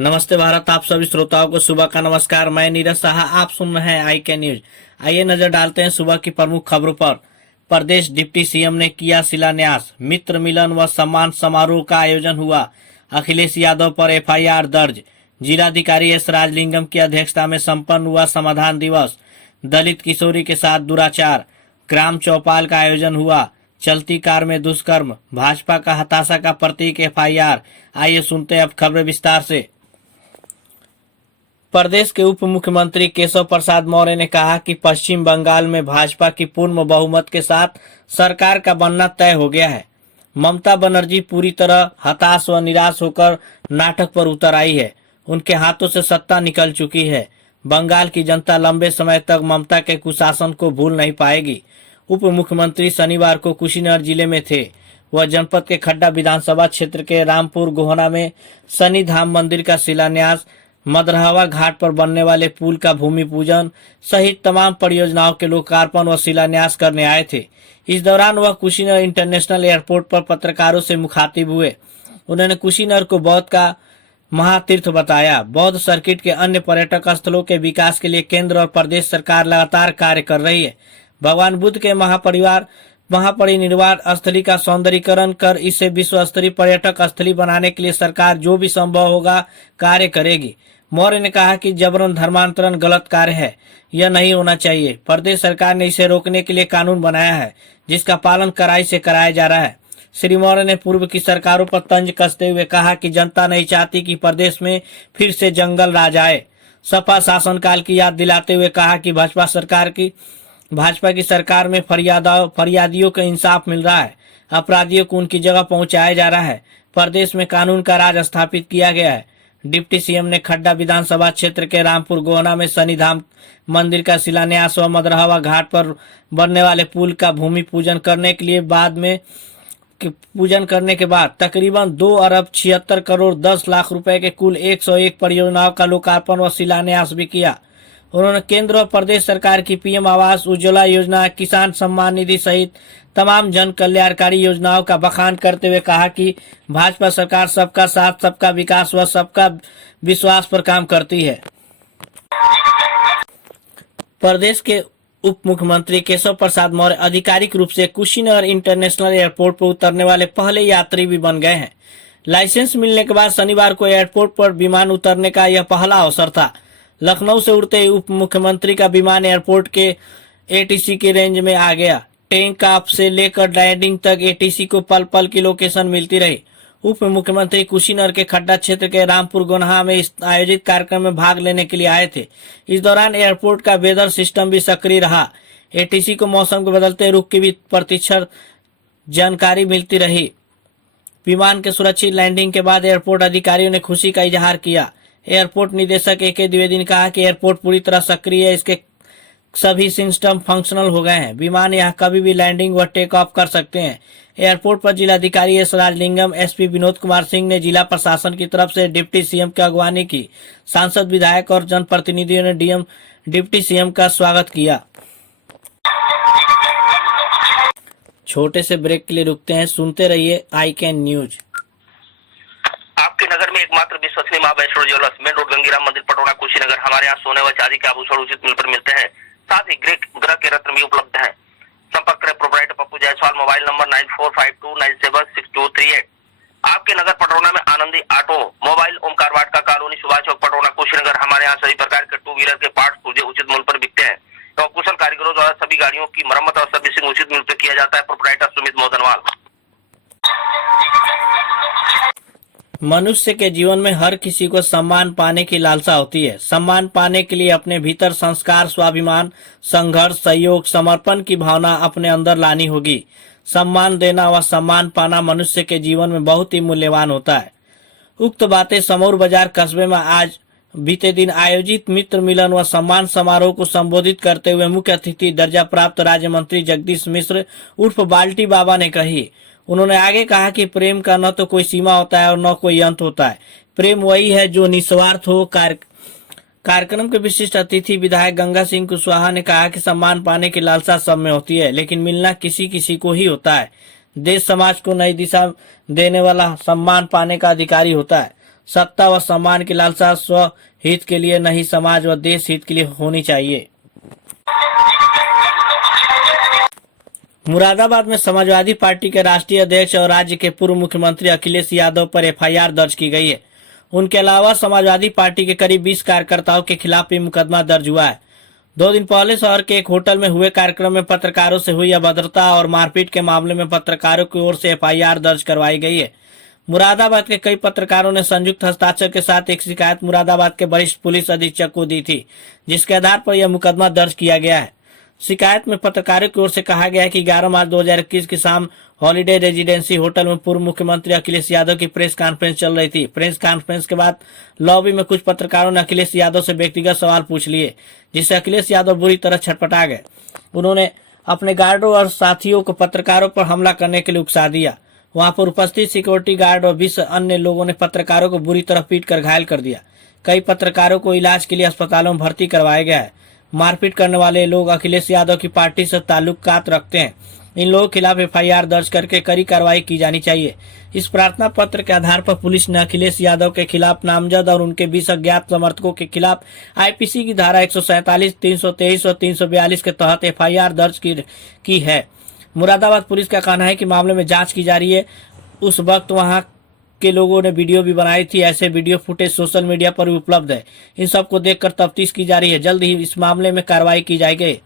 नमस्ते भारत। आप सभी श्रोताओं को सुबह का नमस्कार। मैं नीरज साहा, आप सुन रहे हैं आई के न्यूज। आइए नजर डालते हैं सुबह की प्रमुख खबरों पर। प्रदेश डिप्टी सीएम ने किया शिलान्यास। मित्र मिलन व सम्मान समारोह का आयोजन हुआ। अखिलेश यादव पर एफआईआर दर्ज। जिलाधिकारी एस राजलिंगम की अध्यक्षता में संपन्न हुआ समाधान दिवस। दलित किशोरी के साथ दुराचार। ग्राम चौपाल का आयोजन हुआ। चलती कार में दुष्कर्म। भाजपा का हताशा का प्रतीक एफआईआर। आइए सुनते हैं अब खबरें विस्तार से। प्रदेश के उप मुख्यमंत्री केशव प्रसाद मौर्य ने कहा कि पश्चिम बंगाल में भाजपा की पूर्ण बहुमत के साथ सरकार का बनना तय हो गया है। ममता बनर्जी पूरी तरह हताश व निराश होकर नाटक पर उतर आई है। उनके हाथों से सत्ता निकल चुकी है। बंगाल की जनता लंबे समय तक ममता के कुशासन को भूल नहीं पाएगी। उप मुख्यमंत्री शनिवार को कुशीनगर जिले में थे। वह जनपद के खड्डा विधानसभा क्षेत्र के रामपुर गोहना में शनि धाम मंदिर का शिलान्यास, मदरहवा घाट पर बनने वाले पुल का भूमि पूजन सहित तमाम परियोजनाओं के लोकार्पण व शिलान्यास करने आए थे। इस दौरान वह कुशीनगर इंटरनेशनल एयरपोर्ट पर पत्रकारों से मुखातिब हुए। उन्होंने कुशीनगर को बौद्ध का महातीर्थ बताया। बौद्ध सर्किट के अन्य पर्यटक स्थलों के विकास के लिए केंद्र और प्रदेश सरकार लगातार कार्य कर रही है। भगवान बुद्ध के महापरिनिर्वाण स्थली का सौंदर्यीकरण कर इसे विश्व स्तरीय पर्यटक स्थली बनाने के लिए सरकार जो भी संभव होगा कार्य करेगी। मौर्य ने कहा कि जबरन धर्मांतरण गलत कार्य है, यह नहीं होना चाहिए। प्रदेश सरकार ने इसे रोकने के लिए कानून बनाया है, जिसका पालन कड़ाई से कराया जा रहा है। श्री मौर्य ने पूर्व की सरकारों पर तंज कसते हुए कहा कि जनता नहीं चाहती कि प्रदेश में फिर से जंगल राज आए। सपा शासनकाल की याद दिलाते हुए कहा कि भाजपा की सरकार में फरियादियों को इंसाफ मिल रहा है, अपराधियों को उनकी जगह पहुंचाया जा रहा है। प्रदेश में कानून का राज स्थापित किया गया है। डिप्टी सीएम ने खड्डा विधानसभा क्षेत्र के रामपुर गोहना में शनिधाम मंदिर का शिलान्यास व मदरहवा घाट पर बनने वाले पुल का भूमि पूजन करने के बाद तकरीबन 2 अरब 76 करोड़ 10 लाख रुपए के कुल 101 परियोजनाओं का लोकार्पण व शिलान्यास भी किया। उन्होंने केंद्र और प्रदेश सरकार की पीएम आवास, उज्ज्वला योजना, किसान सम्मान निधि सहित तमाम जन कल्याणकारी योजनाओं का बखान करते हुए कहा कि भाजपा सरकार सबका साथ, सबका विकास व सबका विश्वास पर काम करती है। प्रदेश के उप मुख्यमंत्री केशव प्रसाद मौर्य आधिकारिक रूप से कुशीनगर इंटरनेशनल एयरपोर्ट पर उतरने वाले पहले यात्री भी बन गए हैं। लाइसेंस मिलने के बाद शनिवार को एयरपोर्ट पर विमान उतरने का यह पहला अवसर था। लखनऊ से उड़ते उप मुख्यमंत्री का विमान एयरपोर्ट के एटीसी की रेंज में आ गया। टेक ऑफ से लेकर लैंडिंग तक एटीसी को पल पल की लोकेशन मिलती रही। उप मुख्यमंत्री कुशीनगर के खड्डा क्षेत्र के रामपुर गोन्हा में आयोजित कार्यक्रम में भाग लेने के लिए आए थे। इस दौरान एयरपोर्ट का वेदर सिस्टम भी सक्रिय रहा। एटीसी को मौसम के बदलते रुख की भी प्रतिशत जानकारी मिलती रही। विमान के सुरक्षित लैंडिंग के बाद एयरपोर्ट अधिकारियों ने खुशी का इजहार किया। एयरपोर्ट निदेशक ए.के. द्विवेदी ने कहा कि एयरपोर्ट पूरी तरह सक्रिय है, इसके सभी सिस्टम फंक्शनल हो गए हैं। विमान यहां कभी भी लैंडिंग व टेक ऑफ कर सकते हैं। एयरपोर्ट पर जिलाधिकारी एस राजलिंगम, एसपी विनोद कुमार सिंह ने जिला प्रशासन की तरफ से डिप्टी सीएम की अगवानी की। सांसद, विधायक और जनप्रतिनिधियों ने डिप्टी सीएम का स्वागत किया। छोटे से ब्रेक के लिए रुकते हैं, सुनते रहिए आई कैन न्यूज। आपके नगर में एकमात्र विश्वसनीय मां वैष्णो ज्वेलर्स, मेन रोड, गंगीराम मंदिर, पटोड़ा, कुशीनगर। हमारे यहाँ सोने व चांदी के आभूषण उचित मूल्य पर मिलते हैं। साथ ही ग्रह के रत्न भी उपलब्ध हैं। संपर्क करें proprietor Pappu Jaiswal, mobile number 9452976238। आपके नगर पटोड़ा में आनंदी ऑटो मोबाइल, ओमकार वाटिका कॉलोनी, सुभाष चौक, पटोड़ा, कुशीनगर। हमारे यहाँ सभी प्रकार के 2 व्हीलर के पार्ट्स पुर्जे उचित मूल्य पर बिकते हैं। तो कुशल कारीगरों द्वारा सभी गाड़ियों की मरम्मत और सर्विसिंग उचित मूल्य पर किया जाता है। प्रोपराइटर सुमित मोदनवाल। मनुष्य के जीवन में हर किसी को सम्मान पाने की लालसा होती है। सम्मान पाने के लिए अपने भीतर संस्कार, स्वाभिमान, संघर्ष, सहयोग, समर्पण की भावना अपने अंदर लानी होगी। सम्मान देना व सम्मान पाना मनुष्य के जीवन में बहुत ही मूल्यवान होता है। उक्त बातें समौर बाजार कस्बे में आज बीते दिन आयोजित मित्र मिलन व सम्मान समारोह को संबोधित करते हुए मुख्य अतिथि दर्जा प्राप्त राज्य मंत्री जगदीश मिश्र उर्फ बाल्टी बाबा ने कही। उन्होंने आगे कहा कि प्रेम का न तो कोई सीमा होता है और न कोई अंत होता है। प्रेम वही है जो निस्वार्थ हो। कार्यक्रम के विशिष्ट अतिथि विधायक गंगा सिंह कुशवाहा ने कहा कि सम्मान पाने की लालसा सब में होती है, लेकिन मिलना किसी किसी को ही होता है। देश समाज को नई दिशा देने वाला सम्मान पाने का अधिकारी होता है। सत्ता व सम्मान की लालसा स्वहित के लिए नहीं, समाज व देश हित के लिए होनी चाहिए। मुरादाबाद में समाजवादी पार्टी के राष्ट्रीय अध्यक्ष और राज्य के पूर्व मुख्यमंत्री अखिलेश यादव पर एफआईआर दर्ज की गई है। उनके अलावा समाजवादी पार्टी के करीब 20 कार्यकर्ताओं के खिलाफ भी मुकदमा दर्ज हुआ है। 2 दिन पहले शहर के एक होटल में हुए कार्यक्रम में पत्रकारों से हुई अभद्रता और मारपीट के मामले में पत्रकारों की ओर से एफआईआर दर्ज करवाई गई है। मुरादाबाद के कई पत्रकारों ने संयुक्त हस्ताक्षर के साथ एक शिकायत मुरादाबाद के वरिष्ठ पुलिस अधीक्षक को दी थी, जिसके आधार पर यह मुकदमा दर्ज किया गया है। शिकायत में पत्रकारों की ओर से कहा गया है कि 11 मार्च 2021 की शाम हॉलिडे रेजिडेंसी होटल में पूर्व मुख्यमंत्री अखिलेश यादव की प्रेस कॉन्फ्रेंस चल रही थी। प्रेस कॉन्फ्रेंस के बाद लॉबी में कुछ पत्रकारों ने अखिलेश यादव से व्यक्तिगत सवाल पूछ लिए, जिससे अखिलेश यादव बुरी तरह छटपटा गए। उन्होंने अपने गार्डों और साथियों को पत्रकारों पर हमला करने के लिए उकसा दिया। वहां पर उपस्थित सिक्योरिटी गार्ड और 20 अन्य लोगों ने पत्रकारों को बुरी तरह पीट कर घायल कर दिया। कई पत्रकारों को इलाज के लिए अस्पतालों में भर्ती करवाया गया है। मारपीट करने वाले लोग अखिलेश यादव की पार्टी से ताल्लुकात रखते हैं। इन लोगों के खिलाफ एफआईआर दर्ज करके कड़ी कार्रवाई की जानी चाहिए। इस प्रार्थना पत्र के आधार पर पुलिस ने अखिलेश यादव के खिलाफ नामजद और उनके 20 अज्ञात समर्थकों के खिलाफ आईपीसी की धारा 147, 323 और 342 के तहत एफआईआर दर्ज की है। मुरादाबाद पुलिस का कहना है कि मामले में जांच की जा रही है। उस वक्त वहां के लोगों ने वीडियो भी बनाई थी। ऐसे वीडियो फुटेज सोशल मीडिया पर भी उपलब्ध है। इन सबको देखकर तफ्तीश की जा रही है। जल्द ही इस मामले में कार्रवाई की जाएगी।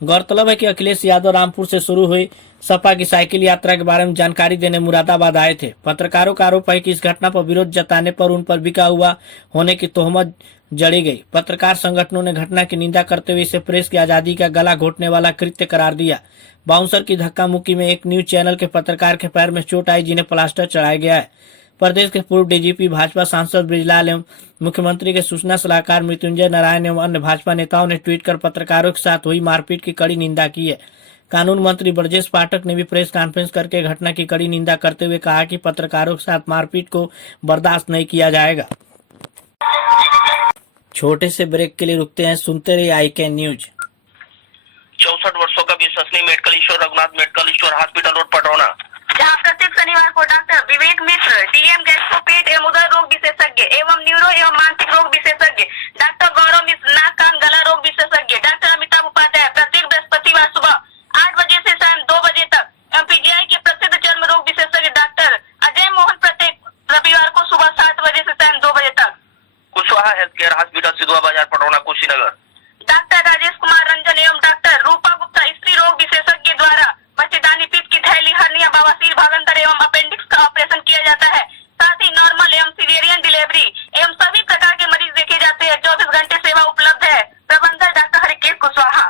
गौरतलब है कि अखिलेश यादव रामपुर से शुरू हुई सपा की साइकिल यात्रा के बारे में जानकारी देने मुरादाबाद आए थे। पत्रकारों का आरोप है कि इस घटना पर विरोध जताने पर उन पर बिका हुआ होने की तोहमत जड़ी गई। पत्रकार संगठनों ने घटना की निंदा करते हुए इसे प्रेस की आजादी का गला घोटने वाला कृत्य करार दिया। बाउंसर की धक्का मुक्की में एक न्यूज चैनल के पत्रकार के पैर में चोट आई, जिन्हें प्लास्टर चढ़ाया गया है। प्रदेश के पूर्व डीजीपी, भाजपा सांसद ब्रिजलाल एवं मुख्यमंत्री के सूचना सलाहकार मृत्युंजय नारायण एवं अन्य भाजपा नेताओं ने ट्वीट कर पत्रकारों के साथ हुई मारपीट की कड़ी निंदा की है। कानून मंत्री ब्रजेश पाठक ने भी प्रेस कॉन्फ्रेंस करके घटना की कड़ी निंदा करते हुए कहा कि पत्रकारों के साथ मारपीट को बर्दाश्त नहीं किया जाएगा। छोटे से ब्रेक के लिए रुकते हैं, सुनते रहिए ICAN न्यूज। 64 वर्षों का विश्वसनीय medical store Raghunath medical store, hospital road, Patauna, जहां प्रत्येक शनिवार को डॉक्टर विवेक मिश्र, डीएम गैस्ट्रोपेट एवं उदर रोग विशेषज्ञ एवं न्यूरो एवं मानसिक रोग विशेषज्ञ, डॉक्टर गौरव मिश्र, नाक कान गला रोग विशेषज्ञ, डॉक्टर अमिताभ उपाध्याय प्रत्येक बृहस्पतिवार सुबह 8 बजे से शाम 2 बजे तक, एमपीजीआई के प्रसिद्ध चर्म रोग विशेषज्ञ डॉक्टर अजय मोहन प्रत्येक रविवार को सुबह 7 बजे से शाम 2 बजे तक, Kushwaha health care hospital, Sidhua बाजार, पटौना, कुशीनगर, डॉक्टर राजेश कुमार रंजन एवं डॉक्टर रूपा गुप्ता स्त्री रोग विशेषज्ञ द्वारा बच्चेदानी, पित्त की थैली, हर्निया, बवासीर, भागंतर एवं अपेंडिक्स का ऑपरेशन किया जाता है। साथ ही नॉर्मल एवं सीजेरियन डिलीवरी एवं सभी प्रकार के मरीज देखे जाते हैं। 24 घंटे सेवा उपलब्ध है। प्रबंधक डॉक्टर हरिकेश कुशवाहा।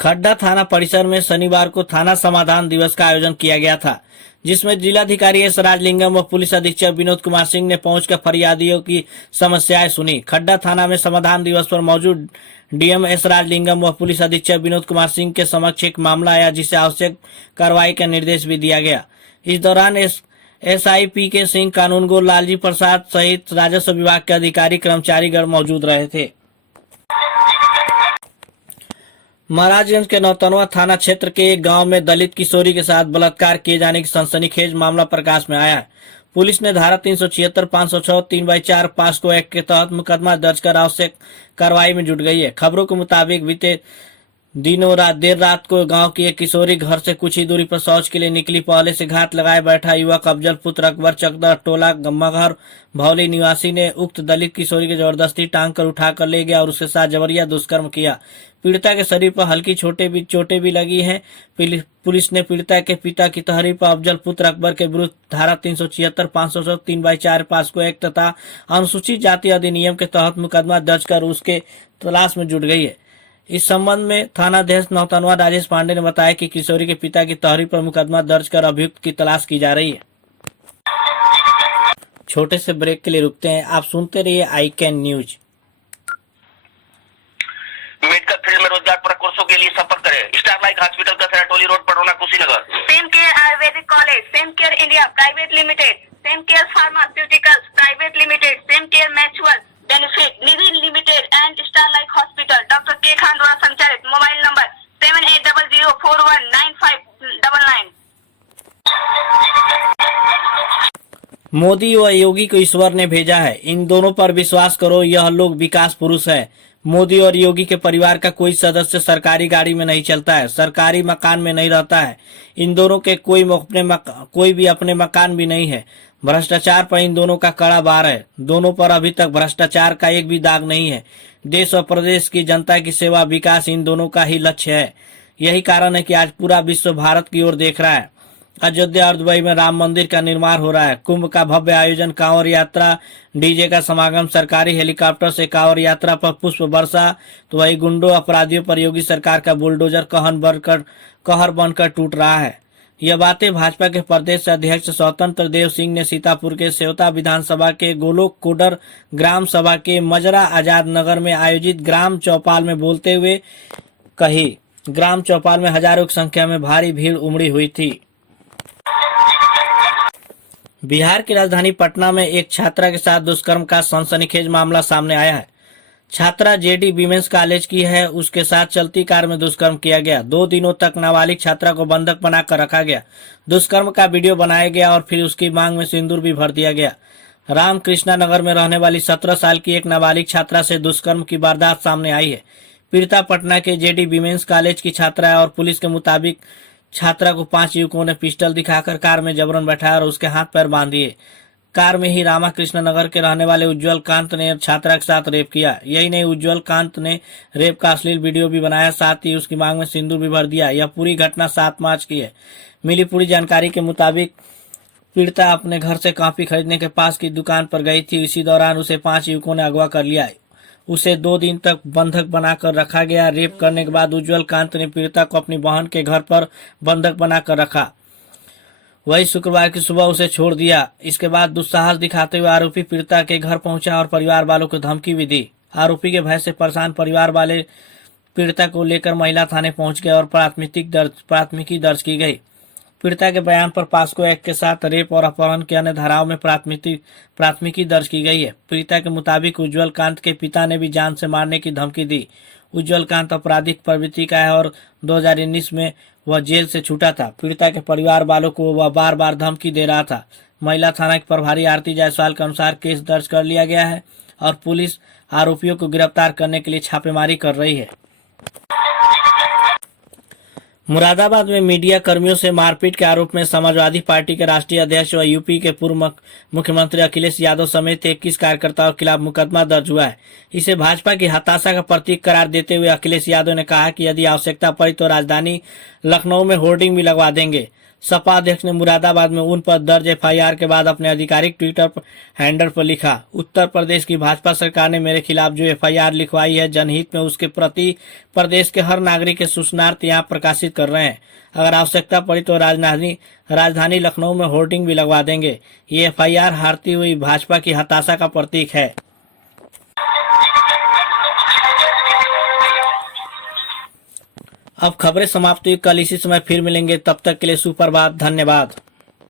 खड्डा थाना परिसर में शनिवार को थाना समाधान दिवस का आयोजन किया गया था, जिसमें जिलाधिकारी एस राजलिंगम व पुलिस अधीक्षक विनोद कुमार सिंह ने पहुंचकर फरियादियों की समस्याएं सुनी। खड्डा थाना में समाधान दिवस पर मौजूद डीएम एस राजलिंगम व पुलिस अधीक्षक विनोद कुमार सिंह के समक्ष एक मामला आया, जिसे आवश्यक कार्रवाई का निर्देश भी दिया गया। इस दौरान SI PK सिंह, कानूनगो लालजी प्रसाद सहित राजस्व विभाग के अधिकारी कर्मचारीगण मौजूद रहे थे। महाराजगंज के नौतनवा थाना क्षेत्र के एक गांव में दलित किशोरी के साथ बलात्कार किए जाने की सनसनीखेज मामला प्रकाश में आया है। पुलिस ने धारा 376, 506, 3/4 पास्को एक्ट के तहत मुकदमा दर्ज कर आवश्यक कार्रवाई में जुट गई है। खबरों के मुताबिक बीते दिनों देर रात को गांव की एक किशोरी घर से कुछ ही दूरी पर शौच के लिए निकली। पहले से घात लगाए बैठा युवक अफजल पुत्र अकबर चकदर टोला गम्माघर भौली निवासी ने उक्त दलित किशोरी के जबरदस्ती टांग कर उठा कर ले गया और उसके साथ जबरिया दुष्कर्म किया। पीड़िता के शरीर पर हल्की चोटें भी लगी हैं। पुलिस ने पीड़िता के पिता की तहरीर पर अफजल पुत्र अकबर के विरुद्ध धारा 376, 500, 3/4 पास्को एक्ट तथा अनुसूचित जाति अधिनियम के तहत मुकदमा दर्ज कर उसके तलाश में जुट गई है। इस संबंध में थानाध्यक्ष नौतनवा राजेश पांडे ने बताया कि किशोरी के पिता की तहरीर पर मुकदमा दर्ज कर अभियुक्त की तलाश की जा रही है। छोटे से ब्रेक के लिए रुकते हैं, आप सुनते रहिए ICAN न्यूज। मेडिकल फील्ड में रोजगार पर कोर्सों के लिए संपर्क करें। Starlight hospital, Kasra Toli road, Patauna, Kushinagar. Same Care Ayurvedic college, Same Care India private limited, Same Care pharmaceuticals private limited, Same Care mutual benefit Nidhi limited and Starlight hospital, doctor K Khan द्वारा संचालित। Mobile number 7800419599। मोदी व योगी को ईश्वर ने भेजा है, इन दोनों पर विश्वास करो, यह लोग विकास पुरुष है। मोदी और योगी के परिवार का कोई सदस्य सरकारी गाड़ी में नहीं चलता है, सरकारी मकान में नहीं रहता है। इन दोनों के कोई भी अपने मकान भी नहीं है। भ्रष्टाचार पर इन दोनों का कड़ा वार है। दोनों पर अभी तक भ्रष्टाचार का एक भी दाग नहीं है। देश और प्रदेश की जनता की सेवा, विकास इन दोनों का ही लक्ष्य है। यही कारण है कि आज पूरा विश्व भारत की ओर देख रहा है। अयोध्या और दुबई में राम मंदिर का निर्माण हो रहा है। कुंभ का भव्य आयोजन, कांवड़ यात्रा, डीजे का समागम, सरकारी हेलीकॉप्टर से कांवड़ यात्रा पर पुष्प वर्षा, तो वही गुंडों अपराधियों पर योगी सरकार का बुलडोजर कहर बनकर टूट रहा है। यह बातें भाजपा के प्रदेश अध्यक्ष स्वतंत्र देव सिंह ने सीतापुर के सेवता विधानसभा के गोलोक कोडर ग्राम सभा के मजरा आजाद नगर में आयोजित ग्राम चौपाल में बोलते हुए कही। ग्राम चौपाल में हजारों की संख्या में भारी भीड़ उमड़ी हुई थी। बिहार की राजधानी पटना में एक छात्रा के साथ दुष्कर्म का सनसनीखेज मामला सामने आया है। छात्रा जेडी विमेंस कॉलेज की है, उसके साथ चलती कार में दुष्कर्म किया गया। 2 दिनों तक नाबालिग छात्रा को बंधक बनाकर रखा गया। दुष्कर्म का वीडियो बनाया गया और फिर उसकी मांग में सिंदूर भी भर दिया गया। रामकृष्णा नगर में रहने वाली 17 साल की एक नाबालिग छात्रा से दुष्कर्म की वारदात सामने आई है। पीड़िता पटना के जेडी विमेंस कॉलेज की छात्रा है और पुलिस के मुताबिक छात्रा को 5 युवकों ने पिस्टल दिखाकर कार में जबरन बैठाया और उसके हाथ पैर बांध दिए। कार में ही रामकृष्ण नगर के रहने वाले उज्जवल कांत ने छात्रा के साथ रेप किया। यही नहीं, उज्जवल कांत ने रेप का अश्लील वीडियो भी बनाया, साथ ही उसकी मांग में सिंदूर भी भर दिया। यह पूरी घटना 7 मार्च की है। मिली पूरी जानकारी के मुताबिक पीड़िता अपने घर से कॉपी खरीदने के पास की दुकान पर गई थी। इसी दौरान उसे 5 युवकों ने अगवा कर लिया। उसे 2 दिन तक बंधक बनाकर रखा गया। रेप करने के बाद उज्जवल कांत ने पीड़िता को अपनी बहन के घर पर बंधक बनाकर रखा। वही शुक्रवार की सुबह उसे छोड़ दिया। इसके बाद दुस्साहस दिखाते हुए आरोपी पीड़िता के घर पहुंचा और परिवार वालों को धमकी भी दी। आरोपी के भय से परेशान परिवार वाले पीड़िता को लेकर महिला थाने पहुंच गए और प्राथमिकी दर्ज की गई। पीड़िता के बयान पर पॉक्सो एक्ट के साथ रेप और अपहरण के अन्य धाराओं में प्राथमिकी दर्ज की गई है। पीड़िता के मुताबिक उज्जवल कांत के पिता ने भी जान से मारने की धमकी दी। उज्जवल कांत आपराधिक प्रवृत्ति का है और 2019 में वह जेल से छूटा था। पीड़िता के परिवार वालों को वह बार बार धमकी दे रहा था। महिला थाना की प्रभारी आरती जायसवाल के अनुसार केस दर्ज कर लिया गया है और पुलिस आरोपियों को गिरफ्तार करने के लिए छापेमारी कर रही है। मुरादाबाद में मीडिया कर्मियों से मारपीट के आरोप में समाजवादी पार्टी के राष्ट्रीय अध्यक्ष व यूपी के पूर्व मुख्यमंत्री अखिलेश यादव समेत 21 कार्यकर्ताओं के खिलाफ मुकदमा दर्ज हुआ है। इसे भाजपा की हताशा का प्रतीक करार देते हुए अखिलेश यादव ने कहा कि यदि आवश्यकता पड़ी तो राजधानी लखनऊ में होर्डिंग भी लगवा देंगे। सपा अध्यक्ष ने मुरादाबाद में उन पर दर्ज एफआईआर के बाद अपने आधिकारिक ट्विटर हैंडल पर लिखा, उत्तर प्रदेश की भाजपा सरकार ने मेरे खिलाफ जो एफआईआर लिखवाई है, जनहित में उसके प्रति प्रदेश के हर नागरिक के सूचनार्थ यहाँ प्रकाशित कर रहे हैं। अगर आवश्यकता पड़ी तो राजधानी लखनऊ में होर्डिंग भी लगवा देंगे। ये एफआईआर हारती हुई भाजपा की हताशा का प्रतीक है। अब खबरें समाप्त हुई। कल इसी समय फिर मिलेंगे, तब तक के लिए सुप्रभात, धन्यवाद।